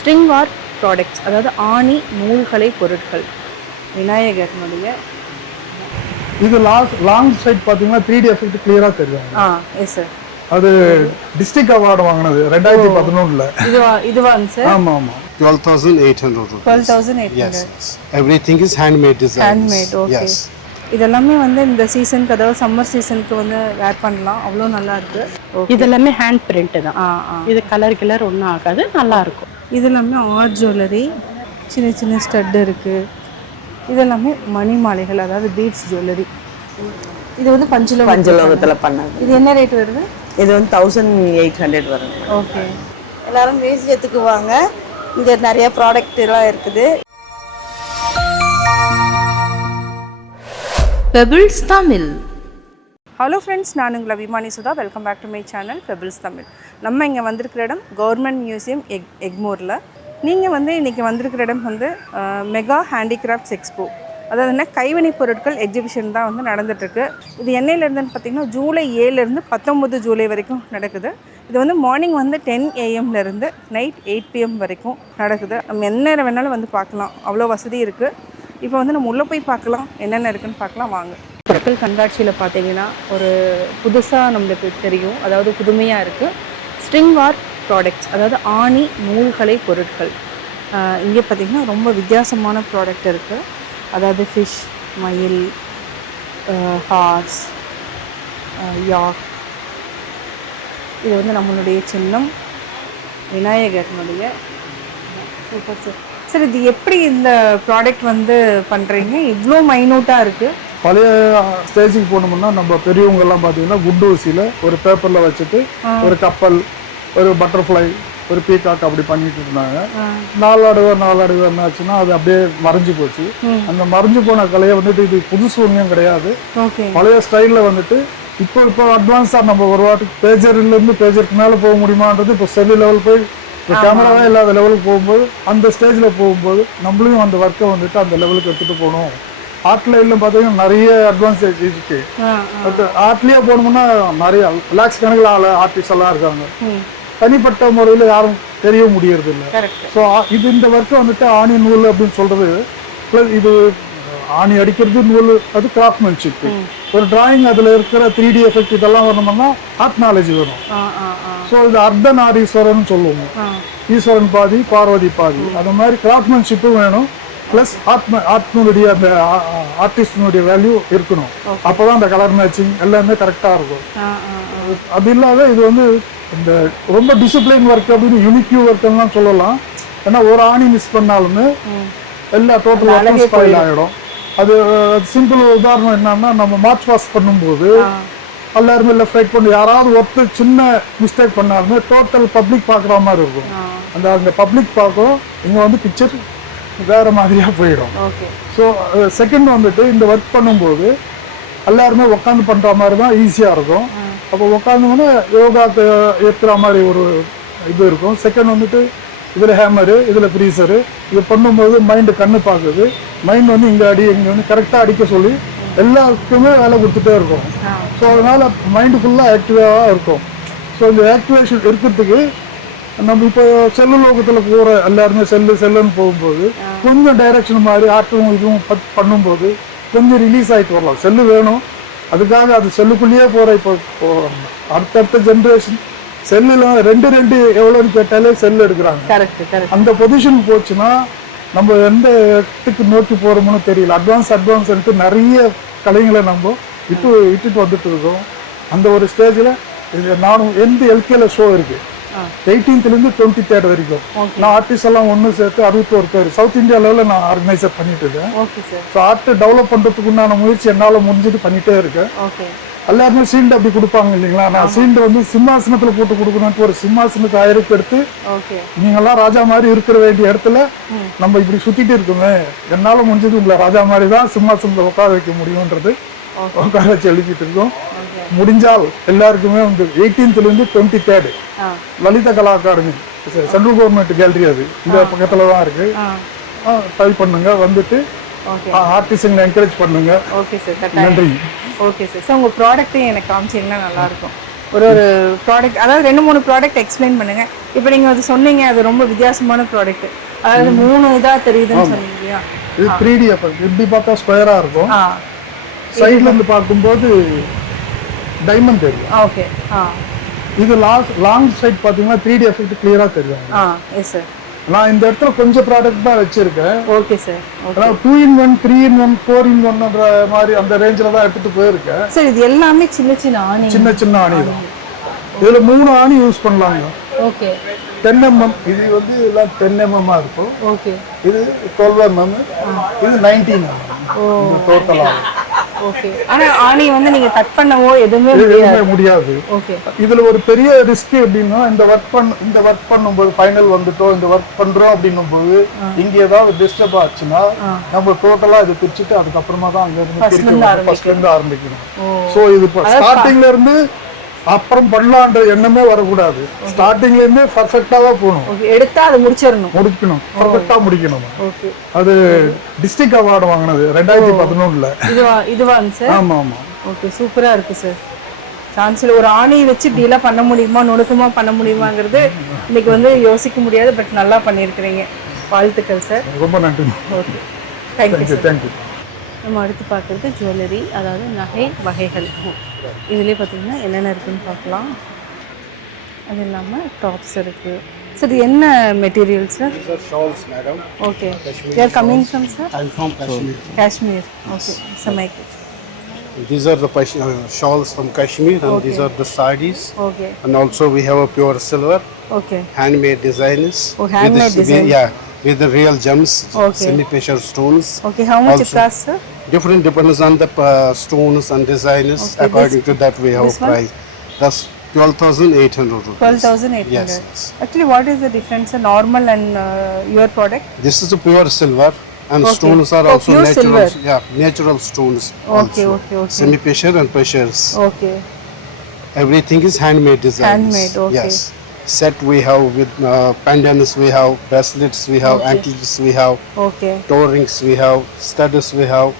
String art products, அதாவது ஆணி நூல்கலை பொருட்கள். விநாயகர்னுடைய இது லாங் சைட் பார்த்தீங்கன்னா 3D எஃபெக்ட் கிளியராக தெரியும். Yes sir. அது டிஸ்ட்ரிக்ட் அவார்டு வாங்கினது 2011ல. இதுவாங்க சார்? ஆமாம் ஆமாம். 12,800 rupees. 12,800. Yes. Everything is handmade designs. Handmade, okay. Yes. இதெல்லாமே வந்து இந்த சீசனுக்கு, அதாவது சம்மர் சீசனுக்கு வந்து வேர் பண்ணலாம். அவ்வளோ நல்லா இருக்கு. இதெல்லாமே ஹேண்ட் பிரிண்ட் தான். இது கலர் ஒன்றும் ஆகாது, நல்லா இருக்கும். இதெல்லாமே ஆர்ட் ஜுவல்லரி, சின்ன சின்ன ஸ்டட் இருக்கு. இதெல்லாமே மணி மாலைகள், அதாவது பீட்ஸ் ஜுவல்லரி. இது வந்து பஞ்சலோகத்தில் பண்ணது. இது என்ன ரேட் வருது? இது வந்து 1800 வரும். ஓகே. எல்லாரும் மியூசியத்துக்கு வாங்க, இங்கே நிறைய ப்ராடக்ட் எல்லாம் இருக்குது. பெபிள்ஸ் தமிழ். ஹலோ ஃப்ரெண்ட்ஸ், நான் உங்கள் அபிமானி Sudha. Welcome back to my channel Pebbles Tamil. நம்ம இங்கே வந்திருக்கிற இடம் கவர்மெண்ட் மியூசியம் எக்மோரில். நீங்கள் வந்து இன்றைக்கி வந்திருக்கிற இடம் வந்து மெகா ஹேண்டிகிராஃப்ட்ஸ் எக்ஸ்போ, அதாவது என்ன கைவினை பொருட்கள் எக்ஸிபிஷன் தான் வந்து நடந்துகிட்ருக்கு. இது என்னையிலேருந்துன்னு பார்த்திங்கன்னா ஜூலை 7லேருந்து 19 ஜூலை வரைக்கும் நடக்குது. இது வந்து மார்னிங் வந்து 10 AM நைட் 8 PM வரைக்கும் நடக்குது. நம்ம என்ன நேரம் வேணாலும் வந்து பார்க்கலாம், அவ்வளோ வசதி இருக்குது. இப்போ வந்து நம்ம உள்ளே போய் பார்க்கலாம், என்னென்ன இருக்குதுன்னு பார்க்கலாம் வாங்க. பொருட்கள் கண்காட்சியில் பார்த்தீங்கன்னா ஒரு புதுசாக நம்மளுக்கு தெரியும், அதாவது புதுமையாக இருக்குது. ஸ்ட்ரிங் ஆர்ட் ப்ராடக்ட்ஸ், அதாவது ஆணி நூல்கலை பொருட்கள். இங்கே பார்த்திங்கன்னா ரொம்ப வித்தியாசமான ப்ராடக்ட் இருக்குது. அதாவது ஃபிஷ், மயில், ஹார்ஸ், யாக். இது வந்து நம்மளுடைய சின்னம் விநாயகர்னுடைய. Super sir. சார், இது எப்படி இந்த ப்ராடக்ட் வந்து பண்ணுறீங்க? இவ்வளோ மைனூட்டாக இருக்குது. பழைய ஸ்டேஜுக்கு போனோம்னா நம்ம பெரியவங்கெல்லாம் பார்த்தீங்கன்னா குண்டு ஊசியில் ஒரு பேப்பரில் வச்சுட்டு ஒரு கப்பல், ஒரு பட்டர்ஃப்ளை, ஒரு பீகாக் அப்படி பண்ணிட்டு இருந்தாங்க. நாளடைவு என்ன ஆச்சுன்னா அது அப்படியே மறைஞ்சு போச்சு. அந்த மறைஞ்சு போன கலையை வந்துட்டு இது புதுசு ஒன்றும் கிடையாது. பழைய ஸ்டைலில் வந்துட்டு இப்போ அட்வான்ஸாக நம்ம ஒரு வாட்டுக்கு பேஜர்லேருந்து பேஜருக்கு மேலே போக முடியுமான்றது இப்போ செல்லு லெவல் போய் இப்போ கேமராவே இல்லாத லெவலுக்கு போகும்போது, அந்த ஸ்டேஜில் போகும்போது நம்மளையும் அந்த ஒர்க்கை வந்துட்டு அந்த லெவலுக்கு எடுத்துகிட்டு போகணும். ஆர்ட் லைனில் பார்த்தீங்கன்னா நிறைய அட்வான்டேஜ் இருக்கு. ஆர்ட்லேயே போகணும்னா நிறைய லாக்ஸ் கணக்கில் ஆர்டிஸ்ட் எல்லாம் இருக்காங்க. தனிப்பட்ட முறையில் யாரும் தெரிய முடியறது இல்லை. ஸோ இது இந்த ஒர்க்கை வந்துட்டு ஆணி நூல் அப்படின்னு சொல்கிறது. ப்ளஸ் இது ஆணி அடிக்கிறது நூல், அது கிராஃப்ட்மேன்ஷிப். ஒரு டிராயிங் அதில் இருக்கிற 3D எஃபெக்ட் இதெல்லாம் வரணும்னா ஆர்ட் நாலேஜ் வரும். ஸோ இது அர்த்தநாரீஸ்வரன் சொல்லுவோம். ஈஸ்வரன் பாதி, பார்வதி பாதி. அது மாதிரி கிராஃப்ட்மேன்ஷிப்பும் வேணும். ப்ளஸ் ஆர்ட்னுடைய அந்த ஆர்டிஸ்டினுடைய வேல்யூ இருக்கணும். அப்போ தான் அந்த கலர் மேட்சிங் எல்லாமே கரெக்டாக இருக்கும். அது இல்லாத இது வந்து இந்த ரொம்ப டிசிப்ளின் ஒர்க் அப்படின்னு யூனிக்யூ ஒர்க்லாம் சொல்லலாம். ஏன்னா ஒரு ஆணி மிஸ் பண்ணாலுமே எல்லா டோட்டல் ஒர்க்கும் ஸ்பாயில் ஆகிடும். அது சிம்பிள் உதாரணம் என்னன்னா, நம்ம மார்ச் பாஸ் பண்ணும்போது எல்லாருமே லெஃப்ட் ரைட் பண்ணி யாராவது ஒருத்தர் சின்ன மிஸ்டேக் பண்ணாலுமே டோட்டல் பப்ளிக் பார்க்குற மாதிரி இருக்கும். அந்த பப்ளிக் பார்க்கும், இங்கே வந்து பிக்சர் வேறு மாதிரியாக போயிடும். ஸோ செகண்ட் வந்துட்டு இந்த ஒர்க் பண்ணும்போது எல்லாருமே உட்காந்து பண்ணுற மாதிரி தான் ஈஸியாக இருக்கும். அப்போ உட்காந்தோன்னா யோகாவுக்கு ஏற்றுற மாதிரி ஒரு இது இருக்கும். செகண்ட் வந்துட்டு இதில் ஹேமரு, இதில் ஃப்ரீசரு. இது பண்ணும்போது மைண்டு கண்ணு பார்க்குது. மைண்ட் வந்து இங்கே இங்கே வந்து கரெக்டாக அடிக்க சொல்லி எல்லாருக்குமே வேலை கொடுத்துட்டே இருக்கும். ஸோ அதனால் மைண்டு ஃபுல்லாக ஆக்டிவாக இருக்கும். ஸோ இந்த ஆக்டிவேஷன் இருக்கிறதுக்கு நம்ம இப்போ செல்லு லோகத்தில் போகிற எல்லாருமே செல்லுன்னு போகும்போது கொஞ்சம் டைரக்ஷன் மாதிரி ஆர்ட்டும் இதுவும் பண்ணும்போது கொஞ்சம் ரிலீஸ் ஆகிட்டு வரலாம். செல்லு வேணும், அதுக்காக அது செல்லுக்குள்ளேயே போகிற இப்போ அடுத்தடுத்த ஜென்ரேஷன் செல்லில் ரெண்டு எவ்வளோன்னு கேட்டாலே செல்லு எடுக்கிறாங்க. அந்த பொசிஷன் போச்சுன்னா நம்ம எந்த இடத்துக்கு நோக்கி போகிறோம்னு தெரியல. அட்வான்ஸ் நிறைய கலைகளை நம்ம விட்டுட்டு வந்துட்டு இருக்கோம். அந்த ஒரு ஸ்டேஜில் நானும் LKல ஷோ இருக்குது 18th-லேருந்து 23rd வரைக்கும். நான் ஆர்டிஸ்ட் எல்லாம் ஒன்று சேர்த்து 61 பேர் சவுத் இந்தியா லெவலில் நான் ஆர்கனைசர் பண்ணிட்டு இருக்கேன். ஸோ ஆர்ட் டெவலப் பண்ணுறதுக்கு உண்டான முயற்சி என்னால் முடிஞ்சது பண்ணிகிட்டே இருக்கேன். எல்லாருமே சீல்டு அப்படி கொடுப்பாங்க இல்லைங்களா? நான் சீல்டு வந்து சிம்மாசனத்தில் போட்டு கொடுக்கணும்ட்டு ஒரு சிம்மாசனத்தை ஆயிரத்து எடுத்து நீங்கள்லாம் ராஜா மாதிரி இருக்கிற வேண்டிய இடத்துல நம்ம இப்படி சுற்றிட்டு இருக்கோமே, என்னால் முடிஞ்சது உங்களை ராஜா மாதிரி தான் சிம்மாசனத்தில் உட்கார வைக்க முடியுன்றது உட்கார வச்சு எழுதிட்டு இருக்கோம். முடிஞ்சால் எல்லாருக்குமே வந்து 18th-லேருந்து 23rd லலிதா கலா அகாடமி, சென்ட்ரல் கவர்மெண்ட் கேலரி, அது இந்த பக்கத்தில் தான் இருக்கு. ட்ரை பண்ணுங்க, வந்துட்டு ஆர்டிஸ்ட்களை என்கரேஜ் பண்ணுங்க. ஓகே சார், நன்றி. Okay sir. ஸோ உங்கள் ப்ராடக்ட்டையும் எனக்கு காமிச்சிங்கன்னா நல்லாயிருக்கும். ஒரு ஒரு ப்ராடக்ட், அதாவது 2-3 ப்ராடக்ட் எக்ஸ்பிளைன் பண்ணுங்க. இப்போ நீங்கள் அது சொன்னீங்க, அது ரொம்ப வித்தியாசமான ப்ராடக்ட், அதாவது 3 இதாக தெரியுதுன்னு சொன்னீங்க இல்லையா? இது 3D எஃபெக்ட். இப்படி பார்த்தா ஸ்கொயராக இருக்கும், ஆ சைட்ல இருந்து பார்க்கும்போது டைமண்ட் தெரியும். ஓகே. ஆ இது லாங் சைட் பார்த்தீங்கன்னா 3D எஃபெக்ட் கிளியராக தெரியும். Yes sir. நான் இந்த இடத்துல கொஞ்சம் ப்ராடக்ட் தான் வச்சிருக்கேன். Okay sir. அதாவது 2-in-1, 3-in-1, 4-in-1ன்ற மாதிரி அந்த ரேஞ்சில் தான் எடுத்துட்டு போயிருக்கேன். சார் இது எல்லாமே சின்ன சின்ன ஆணி. சின்ன சின்ன ஆணி தான். இதில் 3 ஆணி யூஸ் பண்ணலாங்க. ஓகே. 10 mm. இது வந்து எல்லாம் 10 mm இருக்கும். ஓகே. இது 12 mm. இது 19 mm. டோட்டலாக. ஓகே. ஆனால் ஆணி வந்து நீங்கள் கட் பண்ணவோ எதுவுமே முடியாது. ஓகே. இதுல ஒரு பெரிய ரிஸ்க் எப்படின்னா, இந்த ஒர்க் பண்ணும்போது ஃபைனல் வந்துட்டோம், இந்த ஒர்க் பண்றோம் அப்படின்னும் போது இங்க ஏதாவது டிஸ்டர்ப் ஆச்சுன்னா நம்ம டோட்டலா இது பிரிச்சுட்டு அதுக்கப்புறமா தான் அங்க இருந்து ஃபர்ஸ்ட்ல இருந்து ஆரம்பிக்கணும். ஸோ இது ஸ்டார்டிங்ல இருந்து அப்புறம் பண்ணலான்ற எண்ணமே வரக்கூடாது. ஸ்டார்டிங்ல இருந்து பர்ஃபெக்டா தான் போகணும். எடுத்தா அதை முடிக்கணும், பர்ஃபெக்டா முடிக்கணும். ஓகே. அது டிஸ்ட்ரிக்ட் அவார்டு வாங்கினது 2011ல. இதுவாங்க சார்? ஆமா. ஓகே, சூப்பரா இருக்கு சார். சான்ஸ்ல ஒரு ஆணி வச்சு இப்படி எல்லாம் பண்ண முடியுமா, நுணுக்கமா பண்ண முடியுமாங்கிறது இன்னைக்கு வந்து யோசிக்க முடியாது. பட் நல்லா பண்ணியிருக்கிறீங்க, வாழ்த்துக்கள் சார். ரொம்ப நன்றி. Okay, thank you. நம்ம அடுத்து பார்க்குறது ஜுவல்லரி, அதாவது நகை வகைகள். இதுலேயே பார்த்தீங்கன்னா என்னென்ன இருக்குதுன்னு பார்க்கலாம். அது இல்லாமல் டாப்ஸ் இருக்குது. சார் இது என்ன material sir? Shawls, madam. Okay. You are coming from sir? I'm from Kashmir. Kashmir. Okay, சமைக்கு. These are the shawls from Kashmir, and these are the sarees. Okay. And also we have a pure silver, Okay. handmade designs. Oh, handmade design. With the real gems, Okay. semi-precious stones. Okay, how much it Also, costs, sir? Different depends on the stones and designs. Okay, According to that, we have a this one? price. That's 12,800 rupees. 12,800. Yes, yes. Actually, what is the difference, normal and your product? This is a pure silver, and Okay. stones are Oh, also pure natural. silver. Yeah, natural stones. Okay, also. okay, okay. Semi-precious and precious. Okay. Everything is handmade designs. Handmade, okay. Yes. Set we have with pendants, we have bracelets, we have Okay. anklets, we have Okay. toe rings, we have studs, we have.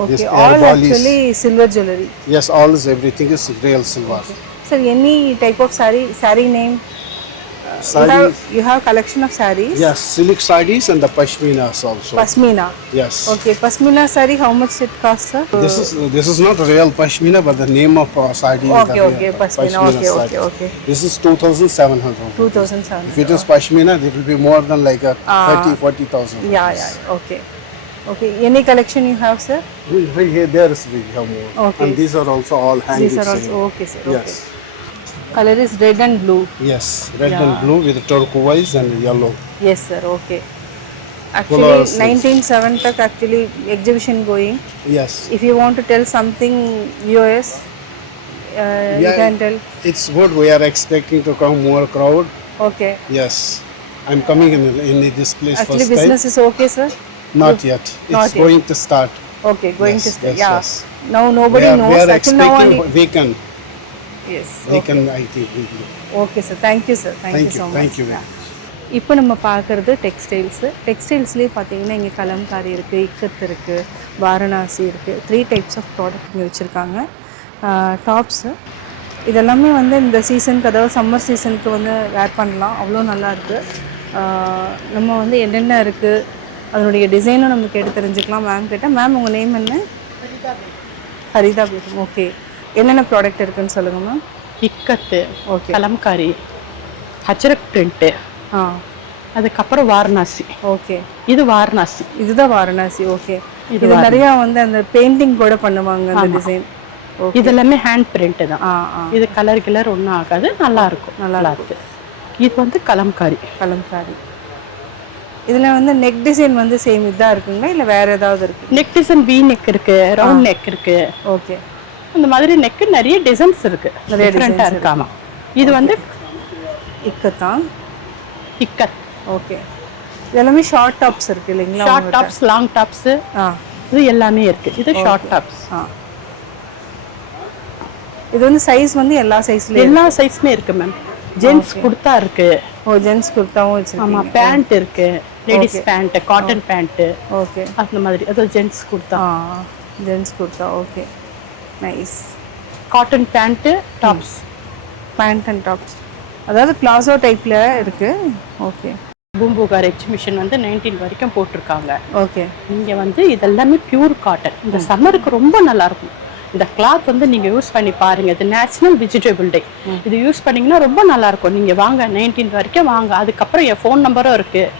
Okay. This All airball is- actually silver jewelry. Yes, all is everything is real silver. Sir, any type of saree name? Sarees. You have collection of sarees? Yes, silk sarees and the pashminas also. Pashmina. Yes. Okay, Pashmina saree, how much it costs, sir? This is not real pashmina, but the name of saree is Okay, the okay, real Pashmina. Okay, saree. okay, okay. This is 2,700. 2,700. If it is pashmina, it will be more than like a 30,000-40,000. Yeah, okay. Okay, any collection you have, sir? Here, there is we have more. Okay. And these are also all hand These are design. also, okay, sir. Yes. Okay. Color is red and blue. Yes, red and blue with turquoise and yellow. Yes, sir. Okay. Actually, Colors. 1907 tak actually exhibition going. Yes. If you want to tell something, viewers, you can tell. It's good. We are expecting to come more crowd. Okay. Yes. I'm coming in this place Actually, first business time. is okay, sir. Not yet. It's Not yet. going to start. Okay, going Yes, to start. yes, Yeah. yes. Now nobody we are, knows. We are Actually, now expecting only. weekend. Yes. Weekend, I think. Okay, sir. Thank you, sir. Thank you so much. Thank you. Yeah. இப்போ நம்ம பார்க்குறது textiles. டெக்ஸ்டைல்ஸ்லேயே பார்த்தீங்கன்னா இங்கே கலம்காரி இருக்குது, இக்கத்து இருக்குது, வாரணாசி இருக்குது. 3 types of product இங்கே வச்சுருக்காங்க. டாப்ஸு இதெல்லாமே வந்து இந்த சீசனுக்கு, அதாவது சம்மர் சீசனுக்கு வந்து வேர் பண்ணலாம். அவ்வளோ நல்லாயிருக்கு. நம்ம வந்து என்னென்ன இருக்குது, அதனுடைய டிசைனும் நம்ம கேட்டு தெரிஞ்சுக்கலாம். மேம் கிட்ட. மேம், உங்கள் நேம் என்ன? ஹரிதா பேகம். ஓகே. என்னென்ன ப்ராடக்ட் இருக்குதுன்னு சொல்லுங்கள் மேம். இக்கத்து, ஓகே, கலம்காரி, ஹஜ்ரக் பிரிண்ட்டு, அதுக்கப்புறம் வாரணாசி. ஓகே. இது வாரணாசி. இதுதான் வாரணாசி. ஓகே. இது நிறையா வந்து அந்த பெயிண்டிங் கூட பண்ணுவாங்க அந்த டிசைன். இது எல்லாமே ஹேண்ட் பிரிண்ட் தான். ஆ. இது கலர் ஒன்றும் ஆகாது, நல்லா இருக்கும். நல்லா இருக்கு. இது வந்து கலம்காரி. இதில் வந்து நெக் டிசைன் வந்து சேம் இதாக இருக்குங்களா, இல்லை வேறு ஏதாவது இருக்குது? நெக் டிசைன் வி நெக் இருக்கு, ரவுண்ட் நெக் இருக்கு. ஓகே. இந்த மாதிரி நெக்கு நிறைய டிசைன்ஸ் இருக்கு, நிறைய டிஃப்ரெண்ட்டாக இருக்காமா. இது வந்து இக்கத்தான். இக்கத். ஓகே. இது எல்லாமே ஷார்ட் டாப்ஸ் இருக்குது இல்லைங்களா? ஷார்ட் டாப்ஸ், லாங் டாப்ஸு, இது எல்லாமே இருக்கு. இது ஷார்ட் டாப்ஸ். இது வந்து சைஸ் வந்து எல்லா சைஸ்லேயும், எல்லா சைஸுமே இருக்கு மேம். ஜென்ஸ் குர்த்தா இருக்கு. ஓ, ஜென்ஸ் குர்த்தாவும் வச்சுருக்கோம். ஆமாம், பேண்ட் இருக்கு, ladies pant, cotton pant. Okay. அந்த மாதிரி. அது gents kurta. Gents kurta. Okay, nice. Cotton pant, tops. Pant and tops, அதாவது பிளாசோ டைப்பில் இருக்குது. ஓகே. பூம்புகார் எக்ஸிபிஷன் வந்து 19 வரைக்கும் போட்டிருக்காங்க. ஓகே. இங்கே வந்து இதெல்லாமே பியூர் காட்டன். இந்த சம்மருக்கு ரொம்ப நல்லாயிருக்கும். இந்த கிளாத் வந்து நீங்கள் யூஸ் பண்ணி பாருங்கள். இது நேஷ்னல் வெஜிடபிள் டே. இது யூஸ் பண்ணிங்கன்னா ரொம்ப நல்லாயிருக்கும். நீங்கள் வாங்க, 19 வரைக்கும் வாங்க. அதுக்கப்புறம் என் ஃபோன் நம்பரும் இருக்குது,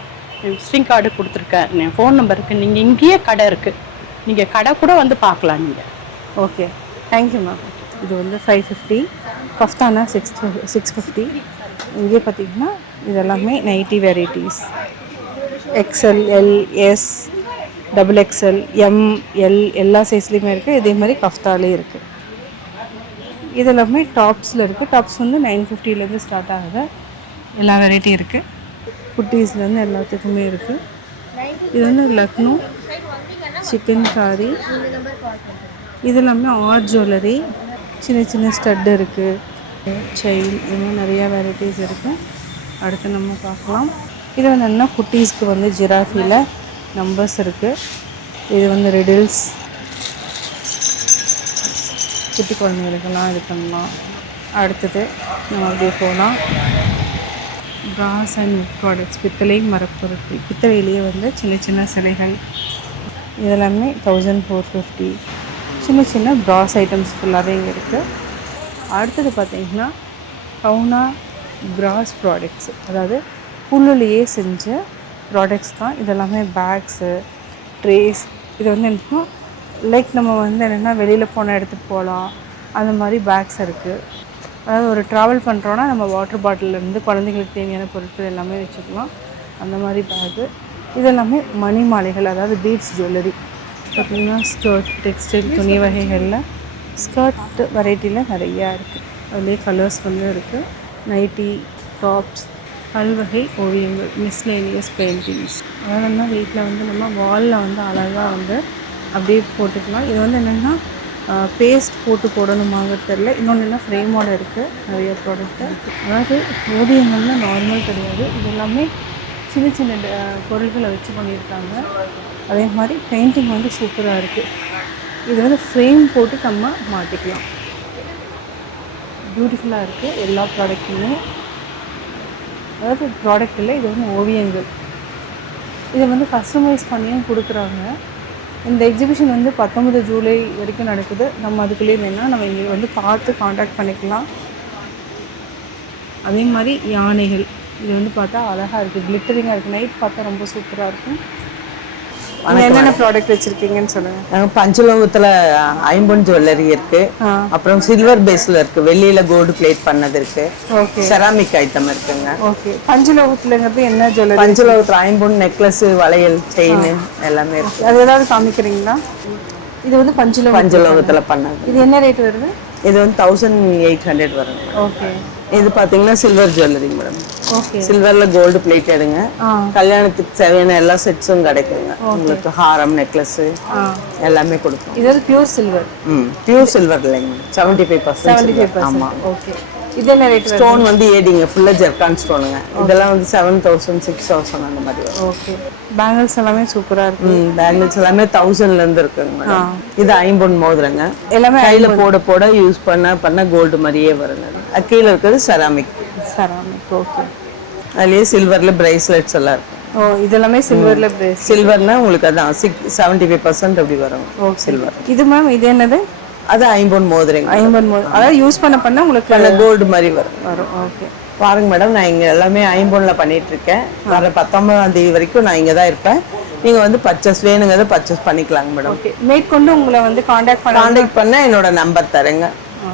விசிட்டிங் கார்டு கொடுத்துருக்கேன், என் ஃபோன் நம்பர் இருக்குது. நீங்கள் இங்கேயே கடை இருக்குது, நீங்கள் கடை கூட வந்து பார்க்கலாம் நீங்கள். Okay, thank you ma'am. இது வந்து 550, கஃப்தானா 650. இங்கே பார்த்தீங்கன்னா இதெல்லாமே nighty varieties, XL, L, S, XXL, M, L எல்லா சைஸ்லேயுமே இருக்குது. இதே மாதிரி கஃப்தாலே இருக்குது. இதெல்லாமே டாப்ஸில் இருக்குது. டாப்ஸ் வந்து 950லேருந்து ஸ்டார்ட் ஆகுது. எல்லா வெரைட்டி இருக்குது. குட்டீஸ்லேருந்து எல்லாத்துக்குமே இருக்குது. இது வந்து லக்னோ சிக்கன் காரி. இதெல்லாமே ஆர்ட் ஜுவல்லரி, சின்ன சின்ன ஸ்டட்டு இருக்குது, செயின், இது மாதிரி நிறையா வெரைட்டிஸ் இருக்குது. அடுத்து நம்ம பார்க்கலாம். இது வந்து என்ன, குட்டீஸ்க்கு வந்து ஜிராஃபியில் நம்பர்ஸ் இருக்குது. இது வந்து ரிடில்ஸ், குட்டி குழந்தைகளுக்கெல்லாம் இது பண்ணலாம். அடுத்தது நம்ம அப்படியே போகலாம். பிராஸ் அண்ட் ப்ராடக்ட்ஸ், பித்தளை மரப்பொருட்கள், பித்தளையிலேயே வந்து சின்ன சின்ன சிலைகள், இதெல்லாமே 1450. சின்ன சின்ன பிராஸ் ஐட்டம்ஸ் ஃபுல்லாகவே இங்கே இருக்குது. அடுத்தது பார்த்திங்கன்னா கவுனா பிராஸ் ப்ராடக்ட்ஸ், அதாவது புல்லுலேயே செஞ்ச ப்ராடக்ட்ஸ் தான் இதெல்லாமே. பேக்ஸு, ட்ரேஸ், இது வந்து என்னன்னா லைக் நம்ம வந்து என்னென்னா வெளியில் போனால் எடுத்துகிட்டு போகலாம், அந்த மாதிரி பேக்ஸ் இருக்குது. அதாவது ஒரு ட்ராவல் பண்ணுறோன்னா நம்ம வாட்டர் பாட்டிலேருந்து குழந்தைங்களுக்கு தேவையான பொருட்கள் எல்லாமே வச்சுக்கலாம், அந்த மாதிரி பேகு. இதெல்லாமே மணி மாலைகள், அதாவது பீட்ஸ் ஜுவல்லரி. பார்த்திங்கன்னா ஸ்கர்ட், டெக்ஸ்டைல் துணி வகைகளில் ஸ்கர்ட் வெரைட்டியில் நிறையா இருக்குது. அதுலேயே கலர்ஸ் வந்து இருக்குது. நைட்டி, டாப்ஸ், பல்வகை ஓவியங்கள், மிஸ்லேனியஸ் பெயிண்டிங்ஸ், அதெல்லாம் வீட்டில் வந்து நம்ம வாலில் வந்து அழகாக வந்து அப்படியே போட்டுக்கலாம். இது வந்து என்னென்னா பேஸ்ட் போட்டு போடணுமாங்கிறது தெரில. இன்னொன்று என்ன, ஃப்ரேமோட இருக்குது நிறைய ப்ராடக்ட்டு. அதாவது ஓவியங்கள்லாம் நார்மல் கிடையாது, இது எல்லாமே சின்ன சின்ன பொருள்களை வச்சு பண்ணியிருக்காங்க. அதே மாதிரி பெயிண்டிங் வந்து சூப்பராக இருக்குது. இது வந்து ஃப்ரேம் போட்டு நம்ம மாட்டிக்கலாம். பியூட்டிஃபுல்லாக இருக்குது எல்லா ப்ராடக்ட்டுமே. அதாவது ப்ராடக்ட் இல்லை, இது வந்து ஓவியங்கள். இதை வந்து கஸ்டமைஸ் பண்ணியும் கொடுக்குறாங்க. இந்த எக்ஸிபிஷன் வந்து 19 ஜூலை வரைக்கும் நடக்குது. நம்ம அதுக்குள்ளேயே வேணால் நம்ம இங்கே வந்து பார்த்து காண்டாக்ட் பண்ணிக்கலாம். அதே மாதிரி யானைகள், இது வந்து பார்த்தா அழகாக இருக்குது, கிளிட்டரிங்காக இருக்குது. நைட் பார்த்தா ரொம்ப சூப்பராக இருக்கும். என்னென்ன ப்ராடக்ட் வச்சுருக்கீங்கன்னு சொல்லுங்கள். நாங்கள் பஞ்சலோகத்தில் ஐம்பொன் ஜுவல்லரி இருக்குது, அப்புறம் சில்வர் பேஸில் இருக்குது, வெள்ளியில் கோல்டு பிளேட் பண்ணது இருக்குது. ஓகே. செராமிக் ஐட்டம் இருக்குங்க. ஓகே. பஞ்சலோகத்துலங்கிறது என்ன ஜுவல்லரி? பஞ்சலோகத்தில் ஐம்பொன் நெக்லஸ், வளையல், செயின் எல்லாமே இருக்குது. அது ஏதாவது காமிக்கிறீங்களா? இது வந்து பஞ்சலோகத்தில் பண்ணது. இது என்ன ரேட் வருது? இது வந்து 1800 வருங்க. ஓகே. இது பார்த்தீங்கன்னா சில்வர் ஜுவல்லரி மேடம். ஓகே. சில்வரில் கோல்டு பிளேட் எடுங்க, கல்யாணத்துக்கு தேவையான எல்லா செட்ஸும் கிடைக்குங்க. உங்களுக்கு ஹாரம், நெக்லஸ் எல்லாமே கொடுக்கும். இது வந்து பியூர் சில்வர். பியூர் சில்வர் இல்லைங்க, 75%. ஆமாம். ஓகே. இது என்ன ரேட்? ஸ்டோன் வந்து ஏடிங்க, ஃபுல்லாக ஜெர்கான் ஸ்டோனுங்க. இதெல்லாம் வந்து 7000, 6000 அந்த மாதிரி வரும். ஓகே. பேங்கிள்ஸ் எல்லாமே சூப்பராக இருக்கு. பேங்கிள்ஸ் எல்லாமே 1000லேருந்து இருக்குங்க. இது ஐம்பொன் மோதிரங்க, எல்லாமே கையில் போட போட யூஸ் பண்ண கோல்டு மாதிரியே வருங்க. கீழே இருக்கிறது செராமிக். ஓகே. அதுலேயே சில்வரில் பிரேஸ்லெட்ஸ் எல்லாம் இருக்கும். ஓ, இதெல்லாமே சில்வரில் பிரேஸ். சில்வர்னா உங்களுக்கு அதான் 75% அப்படி வரும் சில்வர். இது மேம், இது என்னது? அது ஐம்பொன் மோதிரங்க. ஐம்பொன் மோதிரம், அதாவது யூஸ் பண்ண உங்களுக்கு கோல்டு மாதிரி வரும். ஓகே. பாருங்க மேடம், நான் இங்கே எல்லாமே ஐம்பொன்ல பண்ணிட்டு இருக்கேன். வர 19ஆம் தேதி வரைக்கும் நான் இங்கே தான் இருப்பேன். நீங்கள் வந்து பர்ச்சேஸ் வேணுங்கிறத பர்ச்சேஸ் பண்ணிக்கலாங்க மேடம். ஓகே. மேற்கொண்டு உங்களை வந்து காண்டாக்ட் பண்ண என்னோட நம்பர் தரேங்க.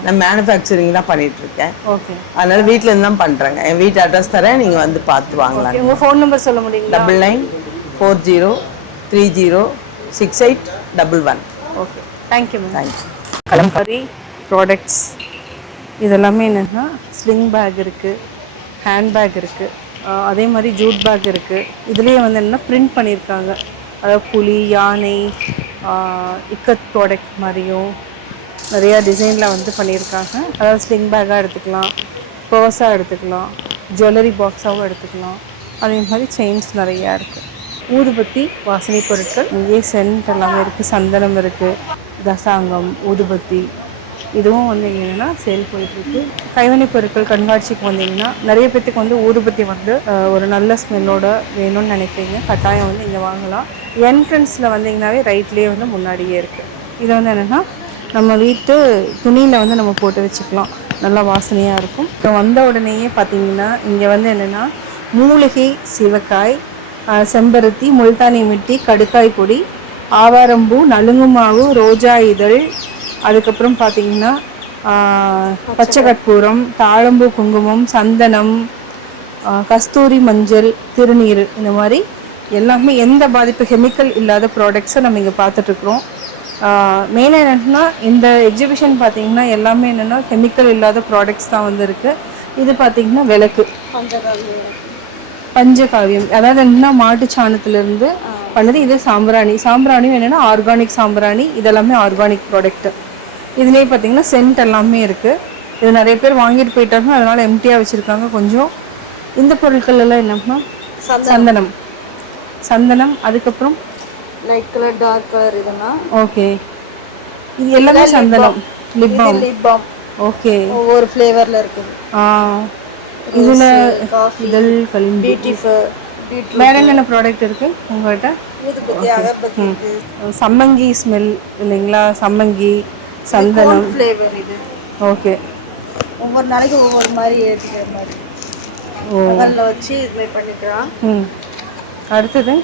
நான் மேனுஃபேக்சரிங் தான் பண்ணிட்டு இருக்கேன். ஓகே. அதனால வீட்டில இருந்து தான் பண்றேங்க. என் வீட்டு அட்ரஸ் தரேன், நீங்க வந்து பார்த்து வாங்கலாம். உங்க ஃபோன் நம்பர் சொல்ல முடியுங்களா? 9940306811. Okay. Thank you ma'am. Thank you. Kalamkari products இதெல்லாமே என்னென்னா ஸ்லிங் பேக் இருக்குது, ஹேண்ட் பேக் இருக்குது, அதே மாதிரி ஜூட் பேக் இருக்குது. இதுலேயே வந்து என்னென்னா பிரிண்ட் பண்ணியிருக்காங்க, அதாவது புலி, யானை, இக்கத் ப்ராடக்ட் மாதிரியும் நிறையா டிசைனில் வந்து பண்ணியிருக்காங்க. அதாவது ஸ்லிங் பேக்காக எடுத்துக்கலாம், பர்ஸாக எடுத்துக்கலாம், ஜுவல்லரி பாக்ஸாகவும் எடுத்துக்கலாம். அதே மாதிரி செயின்ஸ் நிறையா இருக்குது. ஊதுபத்தி, வாசனை பொருட்கள், இங்கே சென்ட் எல்லாமே இருக்குது, சந்தனம் இருக்குது, தசாங்கம், ஊதுபத்தி, இதுவும் வந்து என்னென்னா சேல் போயிட்டுருக்கு. கைவினைப் பொருட்கள் கண்காட்சிக்கு வந்தீங்கன்னா நிறைய பேத்துக்கு வந்து ஊதுபத்தி வந்து ஒரு நல்ல ஸ்மெல்லோட வேணும்னு நினைக்கிறீங்க, கட்டாயம் வந்து இங்கே வாங்கலாம். என்ட்ரன்ஸில் வந்தீங்கன்னாவே ரைட்லேயே வந்து முன்னாடியே இருக்குது. இது வந்து என்னென்னா நம்ம வீட்டு துணியில் வந்து நம்ம போட்டு வச்சுக்கலாம், நல்லா வாசனையாக இருக்கும். இப்போ வந்த உடனேயே பார்த்தீங்கன்னா இங்கே வந்து என்னென்னா மூலிகை சிவக்காய், செம்பருத்தி, முல்தானி மிட்டி, கடுக்காய் பொடி, ஆவாரம்பூ, நலுங்கு மாவு, ரோஜா இதழ், அதுக்கப்புறம் பார்த்திங்கன்னா பச்சை கற்பூரம், தாழம்பூ குங்குமம், சந்தனம், கஸ்தூரி மஞ்சள், திருநீர், இந்த மாதிரி எல்லாமே எந்த பாதிப்பு கெமிக்கல் இல்லாத ப்ராடக்ட்ஸை நம்ம இங்கே பார்த்துட்ருக்குறோம். மெயினாக என்னென்னா இந்த எக்ஸிபிஷன் பார்த்திங்கன்னா எல்லாமே என்னென்னா கெமிக்கல் இல்லாத ப்ராடக்ட்ஸ் தான் வந்து இருக்குது. இது பார்த்திங்கன்னா விளக்கு பஞ்சகாவியம், அதாவது என்னென்னா மாட்டு சாணத்துலேருந்து பண்ணது. இது சாம்பிராணியும் என்னென்னா ஆர்கானிக் சாம்பிராணி, இதெல்லாமே ஆர்கானிக் ப்ராடக்ட்டு. இதுலேயே பார்த்தீங்கன்னா சென்ட் எல்லாமே இருக்குது. இது நிறைய பேர் வாங்கிட்டு போயிட்டாங்க, அதனால் எம்டியாக வச்சுருக்காங்க கொஞ்சம். இந்த பொருட்கள் எல்லாம் என்னன்னா சந்தனம், அதுக்கப்புறம் லைட் கலர், டார்க் கலர், இதெல்லாம் ஓகே. இது எல்லாமே சந்தனம். லிப் பாம் ஓகே, ஒவ்வொரு ஃப்ளேவரில் இருக்குது. இதில் இதழ் களிம்பு, பீட்ரூட், வேற என்னென்ன ப்ராடக்ட் இருக்குது உங்கள்கிட்ட? ஊதுபத்தி, அகர்பத்தி, சம்மங்கி ஸ்மெல் இல்லைங்களா, சம்மங்கி, சந்தனம் ஃப்ளேவர். இது ஓகே, ஒவ்வொரு நாளைக்கு ஒவ்வொரு மாதிரி ஏற்றிக்கிற மாதிரி அகலில் வச்சு இதுமாதிரி பண்ணிக்கலாம். அடுத்தது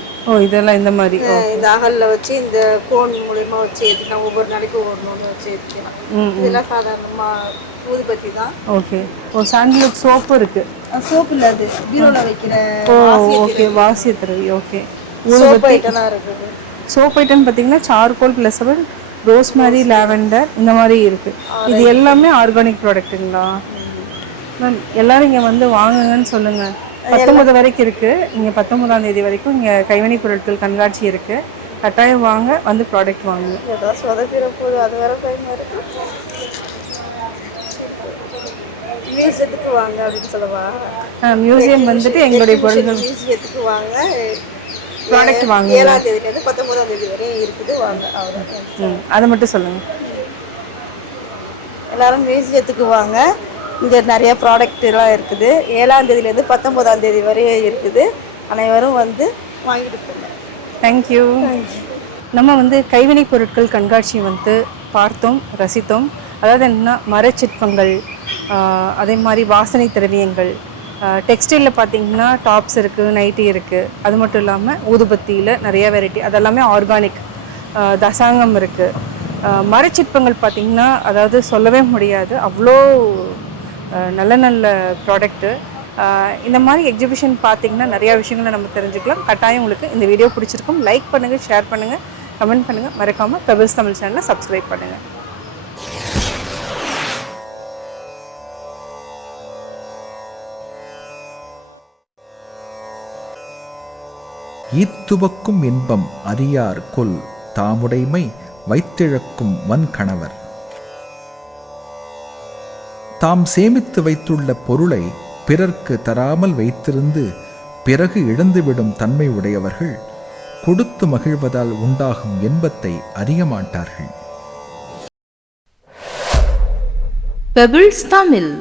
இதெல்லாம் இந்த மாதிரி இந்த அகலில் வச்சு இந்த கோன் மூலயமா வச்சு ஏற்றிக்கலாம். ஒவ்வொரு நாளைக்கு ஒவ்வொரு நூல் வச்சு ஏற்றிக்கலாம். இதெல்லாம் சாதாரணமாக ஊதுபத்தி தான். ஓகே. சாண்டில்வுட் சோப்பு இருக்குது. சோப்பு இல்லை, அது பீரோவில் வைக்கிற ஓகே, வாசிய திரவி. ஓகே, சோப் ஐட்டம்லாம் இருக்குது. சோப் ஐட்டம் பார்த்தீங்கன்னா சார்கோல் ப்ளஸ் ரோஸ்மேரி, லாவெண்டர், இந்த மாதிரி இருக்குது. இது எல்லாமே ஆர்கானிக் ப்ராடக்ட்டுங்களா மேம்? எல்லோரும் இங்கே வந்து வாங்குங்கன்னு சொல்லுங்கள். 19 வரைக்கும் இருக்குது. இங்கே 19ஆம் தேதி வரைக்கும் இங்கே கைவினைப் பொருட்கள் கண்காட்சி இருக்குது. கட்டாயம் வாங்க, வந்து ப்ராடக்ட் வாங்குங்க. ஏதாவது சொதப்பிட போகுது, அது வேற பயமாக இருக்கு. மியூசியத்துக்கு வாங்க அப்படின்னு சொல்லவா? மியூசியம் வந்துட்டு எங்களுடைய பொருட்கள் மியூசியத்துக்கு வாங்க, ப்ராடக்ட் வாங்க. 7ஆம் தேதியிலேருந்து 19ஆம் தேதி வரையும் இருக்குது, வாங்க. அவ்வளோ அதை மட்டும் சொல்லுங்கள். எல்லோரும் மியூசியத்துக்கு வாங்க, இங்கே நிறைய ப்ராடக்ட் எல்லாம் இருக்குது. 7ஆம் தேதியிலேருந்து 19ஆம் தேதி வரையும் இருக்குது. அனைவரும் வந்து வாங்கிட்டு போங்க. தேங்க்யூ. நம்ம வந்து கைவினைப் பொருட்கள் கண்காட்சி வந்து பார்த்தோம், ரசித்தோம். அதாவது என்னென்னா மரச்சிற்பங்கள், அதே மாதிரி வாசனை திரவியங்கள், டெக்ஸ்டைலில் பார்த்திங்கன்னா டாப்ஸ் இருக்குது, நைட்டி இருக்குது. அது மட்டும் இல்லாமல் ஊதுபத்தியில் நிறைய வெரைட்டி, அதெல்லாமே ஆர்கானிக். தசாங்கம் இருக்குது. மரச்சிற்பங்கள் பார்த்திங்கன்னா அதாவது சொல்லவே முடியாது, அவ்வளோ நல்ல நல்ல ப்ராடக்ட்டு. இந்த மாதிரி எக்ஸிபிஷன் பார்த்திங்கன்னா நிறையா விஷயங்களை நம்ம தெரிஞ்சுக்கலாம். கட்டாயம் உங்களுக்கு இந்த வீடியோ பிடிச்சிருக்கும். லைக் பண்ணுங்கள், ஷேர் பண்ணுங்கள், கமெண்ட் பண்ணுங்கள். மறக்காமல் பெபிள்ஸ் தமிழ் சேனலை சப்ஸ்கிரைப் பண்ணுங்கள். ஈத்துவக்கும் இன்பம் அறியார் கொல் தாமுடைமை வைத்திழக்கும் வன்கணவர். தாம் சேமித்து வைத்துள்ள பொருளை பிறர்க்கு தராமல் வைத்திருந்து பிறகு இழந்துவிடும் தன்மை உடையவர்கள் கொடுத்து மகிழ்வதால் உண்டாகும் இன்பத்தை அறிய மாட்டார்கள். பெபிள்ஸ் தமிழ்.